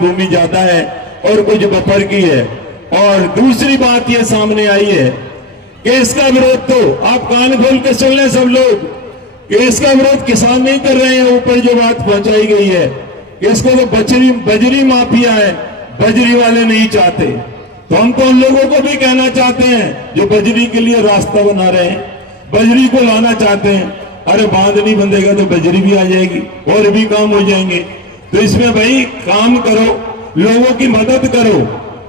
भूमि ज्यादा है और कुछ बफर की है। और दूसरी बात ये सामने आई है कि इसका विरोध तो आप कान खोल के सुन लें सब लोग कि इसका विरोध किसान नहीं कर रहे हैं। ऊपर जो बात पहुंचाई गई है कि इसको तो बजरी माफिया है, बजरी वाले नहीं चाहते। तो हम तो उन लोगों को भी कहना चाहते हैं जो बजरी के लिए रास्ता बना रहे हैं, बजरी को लाना चाहते हैं, अरे बांध नहीं बंधेगा तो बजरी भी आ जाएगी और भी काम हो जाएंगे। तो इसमें भाई काम करो, लोगों की मदद करो।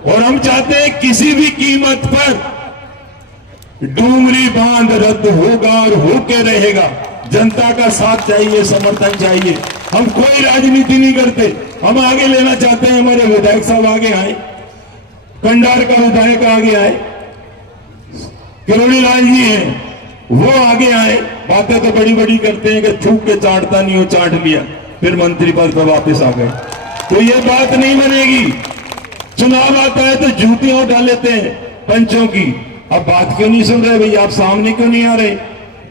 और हम चाहते हैं किसी भी कीमत पर डूंगरी बांध रद्द होगा और होके रहेगा। जनता का साथ चाहिए, समर्थन चाहिए। हम कोई राजनीति नहीं करते, हम आगे लेना चाहते हैं। हमारे विधायक साहब आगे आए, कंडार का विधायक आगे आए, किरोड़ी लाल जी हैं वो आगे आए। बातें तो बड़ी बड़ी करते हैं कि थूक के चाटता नहीं हो, चाट लिया फिर मंत्री पद पर वापस आ गए। तो ये बात नहीं बनेगी। चुनाव आता है तो जूतियां उठा लेते हैं पंचों की। अब बात क्यों नहीं सुन रहे भाई? आप सामने क्यों नहीं आ रहे?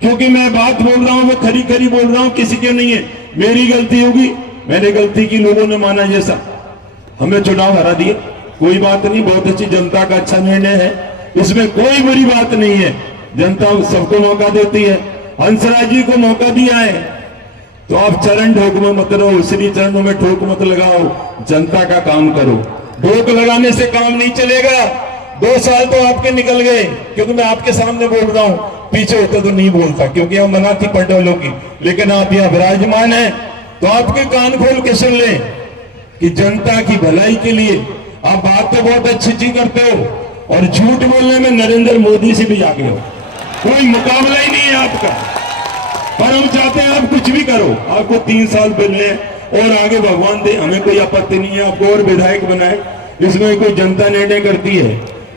क्योंकि मैं बात बोल रहा हूं वो खरी खरी बोल रहा हूं, किसी की नहीं है। मेरी गलती होगी, मैंने गलती की, लोगों ने माना जैसा, हमें चुनाव हरा दिया, कोई बात नहीं। बहुत अच्छी, जनता का अच्छा निर्णय है, इसमें कोई बुरी बात नहीं है। जनता सबको मौका देती है। हंसराज जी को मौका दिया है तो आप चरण ठोक में मत रहो, श्री चरणों में ठोक मत लगाओ, जनता का काम करो। ठोक लगाने से काम नहीं चलेगा। 2 साल तो आपके निकल गए, क्योंकि मैं आपके सामने बोल रहा हूं, पीछे होता तो नहीं बोलता क्योंकि हम मना थी पटोलों की। लेकिन आप यहाँ विराजमान हैं तो आपके कान खोल के सुन लें कि जनता की भलाई के लिए आप बात तो बहुत अच्छी करते हो और झूठ बोलने में नरेंद्र मोदी से भी आगे हो, कोई मुकाबला ही नहीं है आपका। पर हम चाहते हैं आप कुछ भी करो, आपको 3 साल मिलने और आगे भगवान दे, हमें कोई आपत्ति नहीं है। आपको और विधायक बनाए, इसमें कोई जनता निर्णय करती है।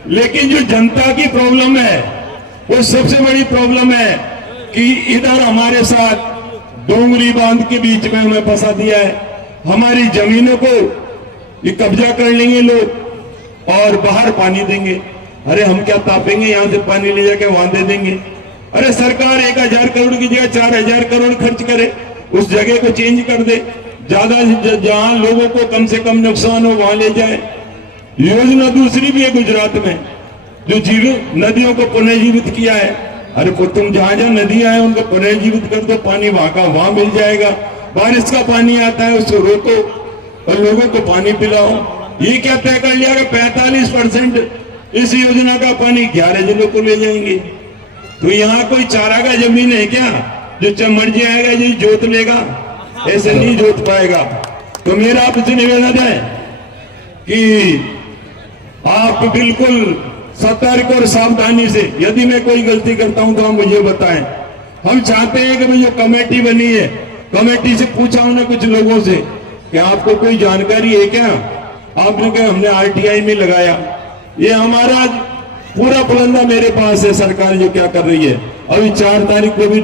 लेकिन जो जनता की प्रॉब्लम है वो सबसे बड़ी प्रॉब्लम है कि इधर हमारे साथ डोंगरी बांध के बीच में हमें फंसा दिया है। हमारी जमीनों को ये कब्जा कर लेंगे लोग और बाहर पानी देंगे। अरे हम क्या तापेंगे, यहां से पानी ले जाके वहां दे देंगे। अरे सरकार 1000 करोड़ की जगह 4000 करोड़ खर्च करे, उस जगह को चेंज कर दे, ज्यादा जहां लोगों को कम से कम नुकसान हो वहां ले जाए। योजना दूसरी भी है गुजरात में, जो नदियों को पुनर्जीवित किया है। अरे तुम जहां जहां नदियां हैं उनको पुनर्जीवित कर दो, पानी वहां का वहां मिल जाएगा। बारिश का पानी आता है उसको रोको और लोगों को पानी पिलाओ। ये क्या तय कर लिया कि 45% इस योजना का पानी 11 जिलों को ले जाएंगे। तो यहाँ कोई चारागाह जमीन है क्या जो मर जाएगा जी जोत लेगा? ऐसे नहीं जोत पाएगा। तो मेरा आपसे निवेदन है कि आप बिल्कुल सतर्क और सावधानी से, यदि मैं कोई गलती करता हूं तो आप मुझे बताएं। हम चाहते हैं कि जो कमेटी बनी है, कमेटी से पूछा हमने कुछ लोगों से कि आपको कोई जानकारी है क्या? आपने कहा हमने आरटीआई में लगाया। ये हमारा पूरा पुलंदा मेरे पास है, सरकार जो क्या कर रही है। अभी 4 तारीख को भी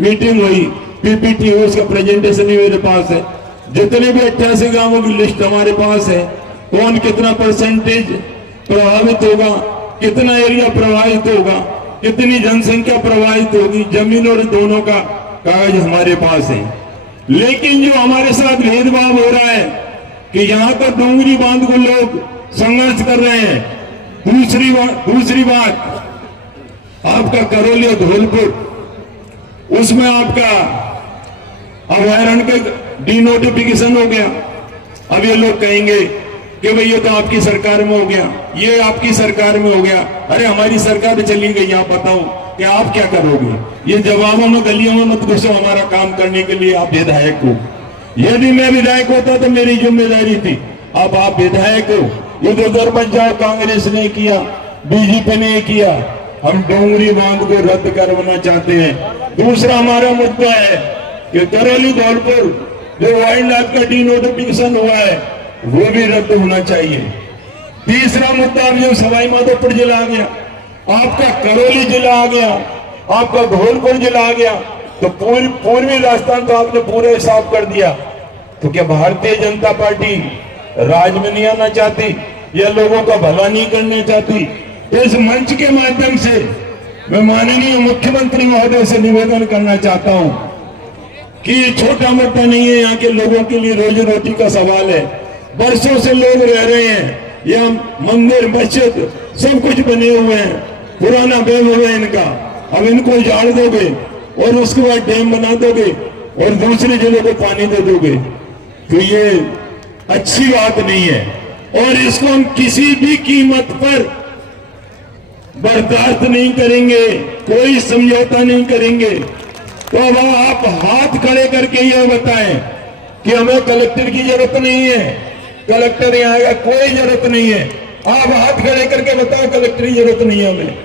मीटिंग हुई, पीपीटी हुई, उसका प्रेजेंटेशन भी मेरे पास है। जितने भी 88 गांवों की लिस्ट हमारे पास है, कौन कितना परसेंटेज प्रभावित होगा, कितना एरिया प्रभावित होगा, कितनी जनसंख्या प्रभावित होगी, जमीन और दोनों का कागज हमारे पास है। लेकिन जो हमारे साथ भेदभाव हो रहा है कि यहाँ पर डोंगरी बांध को लोग संघर्ष कर रहे हैं। दूसरी बात आपका करौली और धौलपुर, उसमें आपका अभयारण्य का डिनोटिफिकेशन हो गया। अब ये लोग कहेंगे कि भाई ये तो आपकी सरकार में हो गया, ये आपकी सरकार में हो गया। अरे हमारी सरकार चली गई, आप बताओ कि आप क्या करोगे? ये जवाबों में गलियों में मत घुसो, हमारा काम करने के लिए आप विधायक हो। यदि मैं विधायक होता तो मेरी जिम्मेदारी थी। अब आप विधायक हो, इधर बच जाओ, कांग्रेस ने किया, बीजेपी ने किया। हम डोंगरी बांध को रद्द करवाना चाहते हैं। दूसरा हमारा मुद्दा है कि करौली धौलपुर जो वाइल्ड लाइफ का डिनोटिफिकेशन हुआ है वो भी रद्द होना चाहिए। तीसरा मुद्दा जो सवाई माधोपुर जिला आ गया, आपका करौली जिला आ गया, आपका धौलपुर जिला आ गया, तो पूर्वी राजस्थान तो आपने पूरे साफ कर दिया। तो क्या भारतीय जनता पार्टी राज में नहीं आना चाहती या लोगों का भला नहीं करना चाहती? इस मंच के माध्यम से मैं माननीय मुख्यमंत्री महोदय से निवेदन करना चाहता हूं कि ये छोटा मोटा नहीं है, यहाँ के लोगों के लिए रोजी रोटी का सवाल है। बरसों से लोग रह रहे हैं, यहाँ मंदिर मस्जिद सब कुछ बने हुए हैं, पुराना वैभव है इनका। अब इनको उजाड़ दोगे और उसके बाद डैम बना दोगे और दूसरी जगह को पानी दे दोगे, तो ये अच्छी बात नहीं है और इसको हम किसी भी कीमत पर बर्दाश्त नहीं करेंगे, कोई समझौता नहीं करेंगे। तो अब आप हाथ खड़े करके यह बताएं कि हमें कलेक्टर की जरूरत नहीं है, कलेक्टर यहाँ का कोई जरूरत नहीं है। आप हाथ खड़े करके बताओ कलेक्टर की जरूरत नहीं है हमें।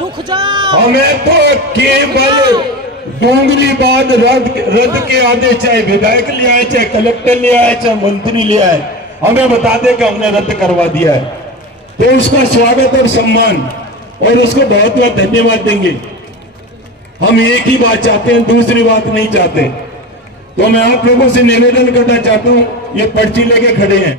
रुक जाओ। हमें तो केवल डोंगरी बांध रद्द के आदेश, चाहे विधायक ले आए, चाहे कलेक्टर ले आए, चाहे मंत्री ले आए, हमें बता दे कि हमने रद्द करवा दिया है, तो उसका स्वागत और सम्मान और उसको बहुत बहुत धन्यवाद देंगे। हम एक ही बात चाहते हैं, दूसरी बात नहीं चाहते। तो मैं आप लोगों से निवेदन करना चाहता हूं, ये पर्ची लेके खड़े हैं।